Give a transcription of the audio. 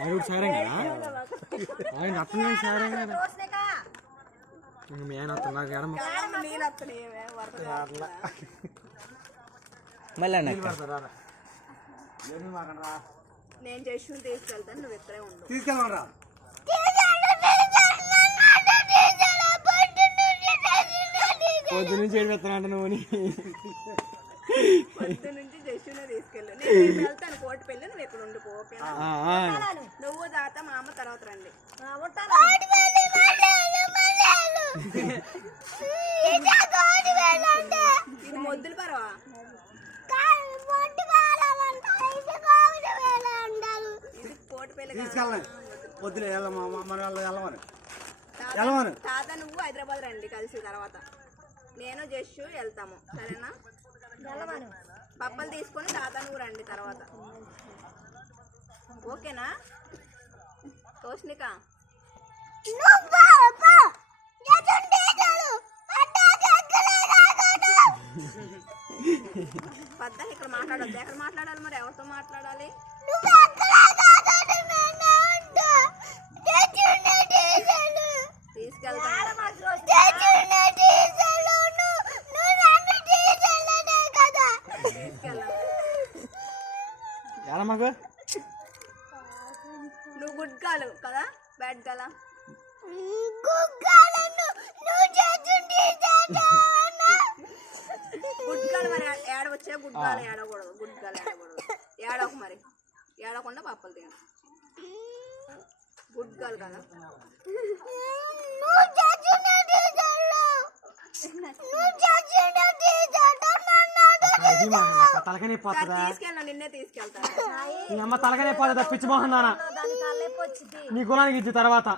ఆయన సారం కదా ఆయన అతను సారం కదా మేన అతను ఎడమ మళ్ళీ నేను చేసి తీసుకెళ్తాను, నువ్వు ఇక్కడే ఉండు. తీసుకెళ్ళరా పొద్దు నుంచి ఏడిపెత్తానంట నువ్వు పొద్దు నుంచి జస్సునే తీసుకెళ్ళు. నేను వెళ్తాను కోటి పెళ్ళి, నువ్వు ఇక్కడ ఉండిపో. నువ్వు తాత మా అమ్మ తర్వాత రండి. ఇది మొద్దులు పరవా ఇది కోటి పెళ్ళి. పొద్దున వెళ్ళమని తాత నువ్వు హైదరాబాద్ రండి కలిసి. తర్వాత నేను జస్సు వెళ్తాము, సరేనా? పప్పలు తీసుకొని తాత నువ్వు రండి తర్వాత, ఓకేనా? తోష్నిక పద్దా ఇక్కడ మాట్లాడద్దు. ఎక్కడ మాట్లాడాలి మరి? ఎవరితో మాట్లాడాలి? నువ్వు గుడ్ గాలు కదా, బ్యాడ్ గాలా? గుడ్ గాలు మరి ఏడవచ్చా? Good గాలు ఏడకూడదు, good గాలు ఏడకూడదు. ఏడవకు మరి, ఏడవకుండా పప్పలు తిన. గుడ్ గాలు కదా. తీసుకెళ్ళా, నిన్నే తీసుకెళ్తాను. నీ అమ్మ తలకనే పోతుందా పిచ్చి మోహన్ నాన్న? నీ కులానికి ఇచ్చి తర్వాత